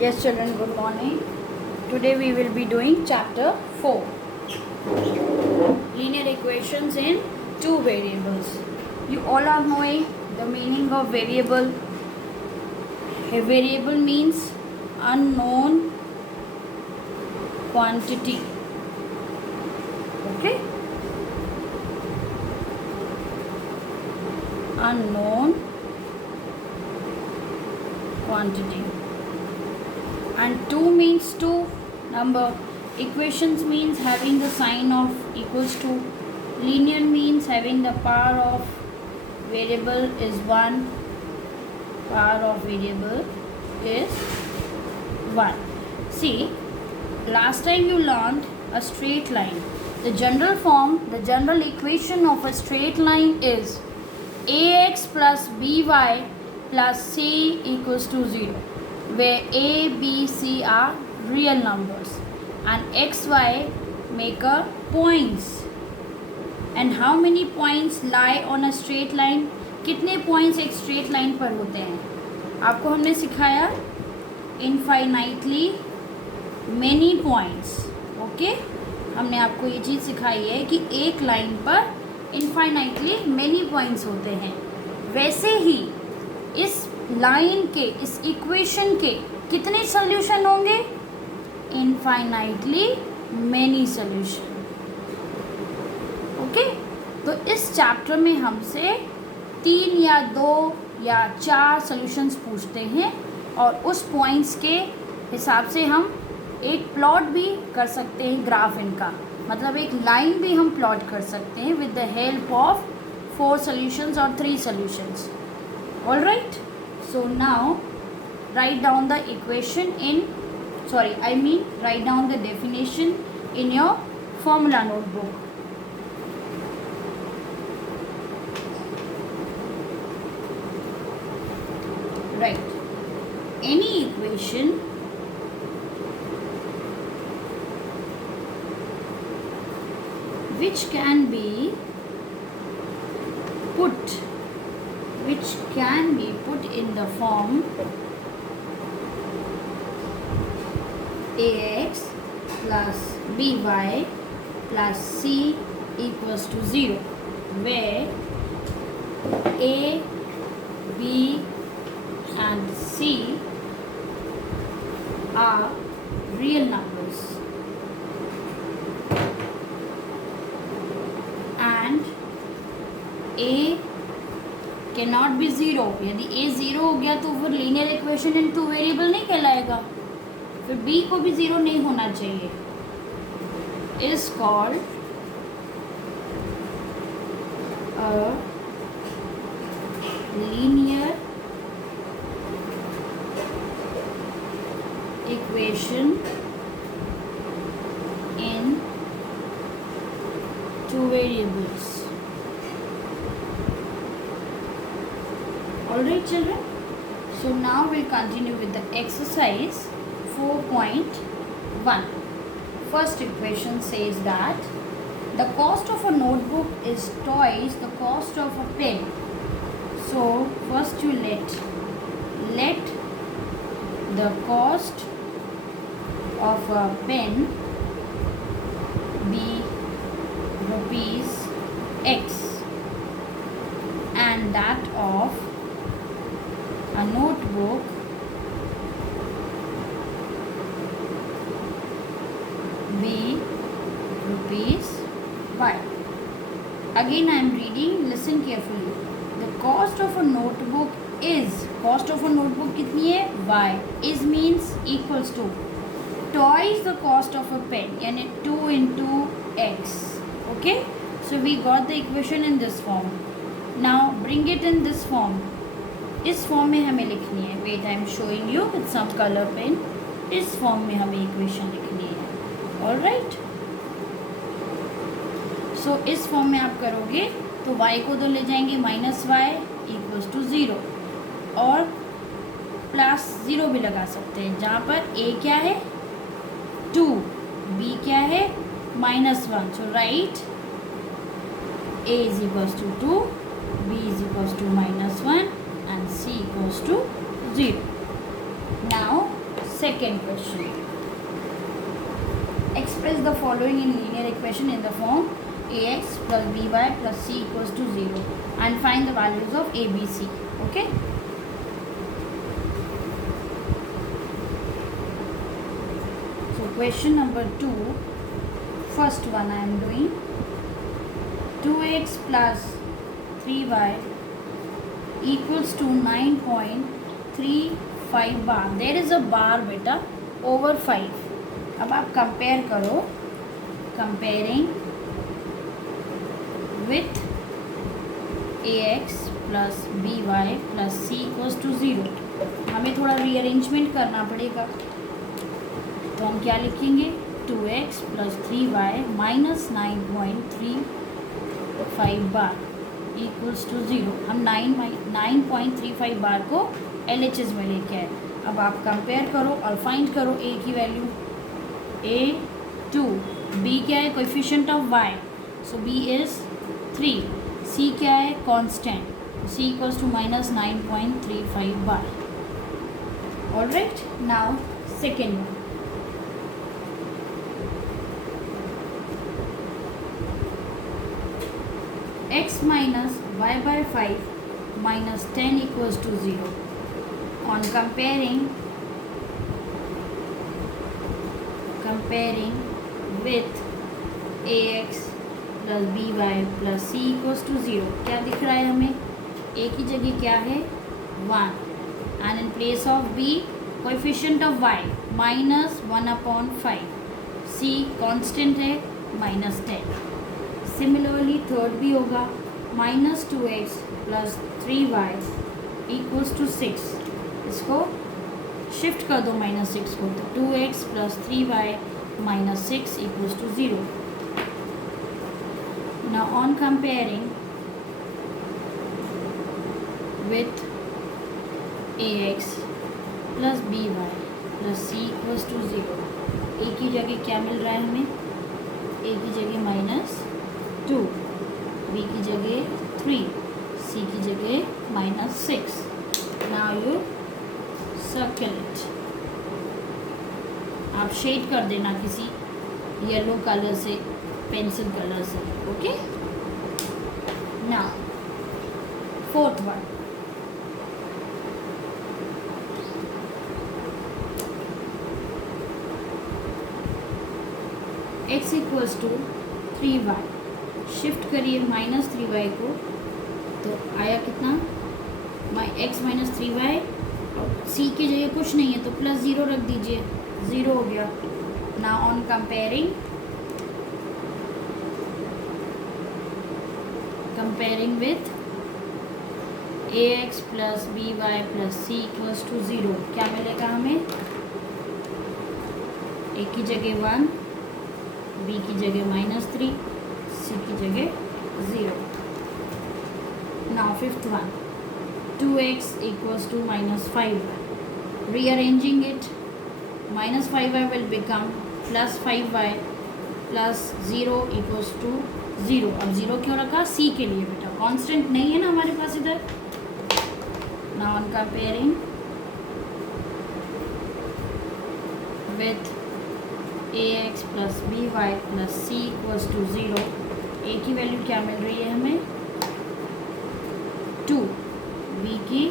Yes, children, good morning. Today we will be doing chapter 4, linear equations in two variables. You all are knowing the meaning of variable. A variable means unknown quantity. Okay? Unknown quantity. And 2 means 2 number. Equations means having the sign of equals to. Linear means having the power of variable is 1. Power of variable is 1. See, last time you learned a straight line. The general form, the general equation of a straight line is ax plus by plus c equals to 0, where a, b, c are real numbers and x, y make a points. And how many points lie on a straight line? कितने points एक straight line पर होते हैं? आपको हमने सिखाया infinitely many points. Okay, हमने आपको ये चीज़ सिखाई है कि एक लाइन पर infinitely many points होते हैं. वैसे ही इस लाइन के, इस इक्वेशन के कितने सॉल्यूशन होंगे? Infinitely many solution. ओके, तो इस चैप्टर में हमसे 3 या 2 या 4 सॉल्यूशंस पूछते हैं और उस पॉइंट्स के हिसाब से हम एक प्लॉट भी कर सकते हैं. ग्राफ इनका मतलब एक लाइन भी हम प्लॉट कर सकते हैं with the help of 4 solutions और 3 solutions. All right. So now write down the equation write down the definition in your formula notebook. Right. Any equation which can be put in the form ax plus by plus c equals to 0, where a, b and c are real numbers and a cannot be 0. यदि a 0 हो गया तो फिर linear equation in two variable नहीं कहलाएगा. फिर b को भी 0 नहीं होना चाहिए. Is called a linear equation in two variables. Alright, children. So now we'll continue with the exercise 4.1. First equation says that the cost of a notebook is twice the cost of a pen. So first you let the cost of a pen be rupees X and that of a notebook be rupees Y. Again I am reading, listen carefully. The cost of a notebook is, cost of a notebook कितनी है? Y. Is means equals to twice the cost of a pen, यानी 2 into X. Okay, so we got the equation in this form. Now bring it in this form. इस form में हमें लिखनी है. Wait, I am showing you with some colour pen. इस form में हमें equation लिखनी है. All right. सो इस फॉर्म में आप करोगे तो y को तो ले जाएंगे माइनस वाई इक्वल्स टू 0 और प्लस 0 भी लगा सकते हैं, जहाँ पर a क्या है 2, b क्या है -1. So right a is equals to 2, b is equals to -1 and c equals to 0. Now Second question. Express the following in linear equation in the form ax plus by plus c equals to 0 and find the values of a, b, c. Okay. So question number 2. First one I am doing. 2x plus 3y equals to 9.35 bar. There is a bar beta over 5. अब आप compare करो, comparing with ax plus by plus c equals to 0. हमें थोड़ा rearrangement करना पड़ेगा, तो हम क्या लिखेंगे 2x प्लस 3y माइनस 9.35 बार इक्वल्स टू 0. हम 9.35 बार को LHS में लेके आए. अब आप कंपेयर करो और फाइंड करो a की वैल्यू. a 2, b क्या है coefficient of y, so b is 3. c क्या है constant, c equals to minus 9.35 बार. Alright, now second one. x minus y by 5 minus 10 equals to 0. On comparing with ax plus by plus c equals to 0. क्या दिख रहा है हमें, a की जगह क्या है 1 and in place of b coefficient of y minus 1/5. c constant है minus 10. सिमिलरली थर्ड भी होगा minus 2x plus 3y equals to 6. इसको शिफ्ट कर दो माइनस 6 को, तो 2x plus 3y minus 6 equals to 0. Now on comparing with ax plus by plus c equals to 0. a की जगह क्या मिल रहा है हमें, a की जगह माइनस 2, b की जगह 3, c की जगह minus 6. Now you circle it. आप शेड कर देना किसी येलो कलर से, पेंसिल कलर से. Okay. Now fourth one. x equals to 3y. Shift करिए माइनस 3y को, तो आया कितना x माइनस 3y. c की जगह कुछ नहीं है तो प्लस 0 रख दीजिए, 0 हो गया. Now on comparing with ax plus by plus c equals to 0. क्या मिलेगा हमें, a की जगह 1, b की जगह माइनस 3, c की जगह 0. Now fifth one. 2x equals to minus 5y. Rearranging it, minus 5y will become plus 5y plus 0 equals to 0. अब 0 क्यों रखा, c के लिए बेटा, कांस्टेंट नहीं है ना हमारे पास इधर. Now on comparing with ax plus by plus c equals to 0. a की वैल्यू क्या मिल रही है हमें 2, b की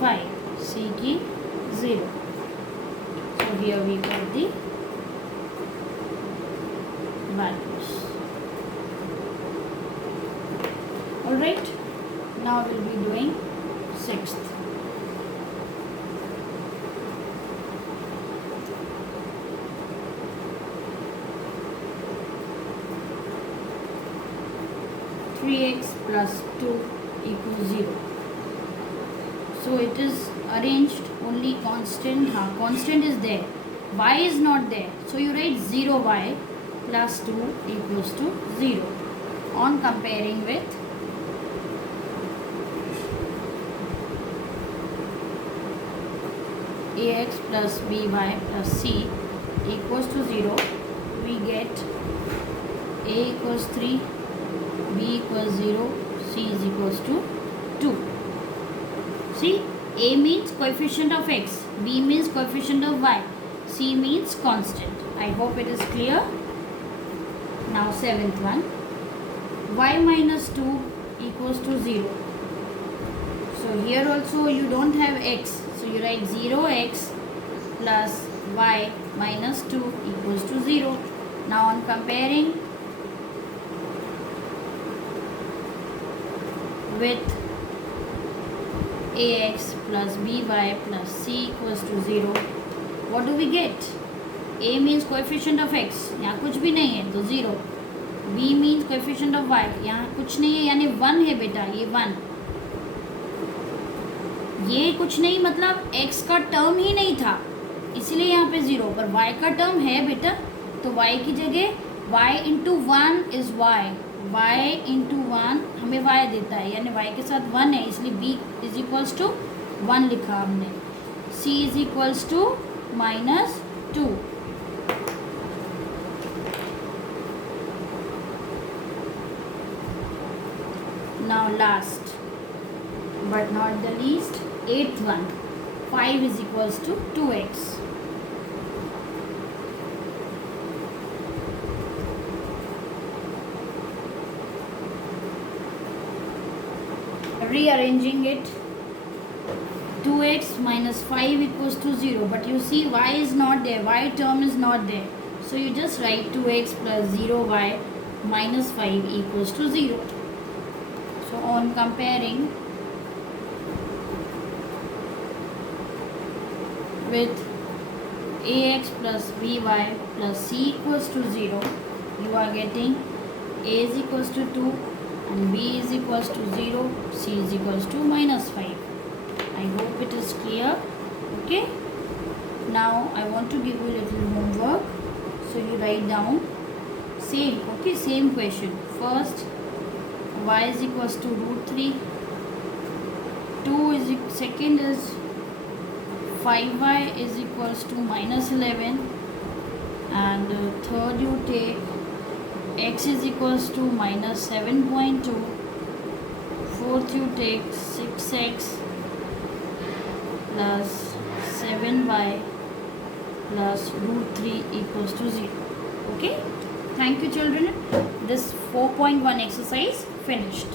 5, c की 0. So here we got the values. Alright, now we'll be doing sixth. x plus 2 equals 0. So it is arranged only constant. Constant is there, y is not there, so you write 0y plus 2 equals to 0. On comparing with ax plus by plus c equals to 0, we get a equals 3, b equals 0, c is equals to 2. See, a means coefficient of x, B means coefficient of y. C means constant. I hope it is clear. Now seventh one. Y minus 2 equals to 0. So here also you don't have x. So you write 0x plus y minus 2 equals to 0. Now on comparing with ax plus by plus c equals to 0, what do we get? A means coefficient of x, यहाँ कुछ भी नहीं है तो 0. B means coefficient of y, यहाँ कुछ नहीं है यानी 1 है बेटा, ये 1. ये कुछ नहीं मतलब x का टर्म ही नहीं था इसलिए यहाँ पे 0, पर y का टर्म है बेटा, तो y की जगह y into 1 is y into 1 हमें y देता है यानी y के साथ 1 है, इसलिए b इज इक्वल्स टू 1 लिखा हमने. c is equals to -2. Now last but not the least, eighth one. 5 is equals to 2x. Rearranging it, 2x minus 5 equals to 0, but you see y is not there, y term is not there, so you just write 2x plus 0y minus 5 equals to 0. So on comparing with ax plus by plus c equals to 0, you are getting a is equals to 2 and b is equals to 0, c is equals to -5. I hope it is clear. Okay, now I want to give you a little homework, so you write down same. Okay, same question. First, y is equals to √3, second is 5y is equals to -11, and third you take x is equals to -7.2, fourth you take 6x plus 7y plus √3 equals to 0. Okay, thank you children. This 4.1 exercise finished.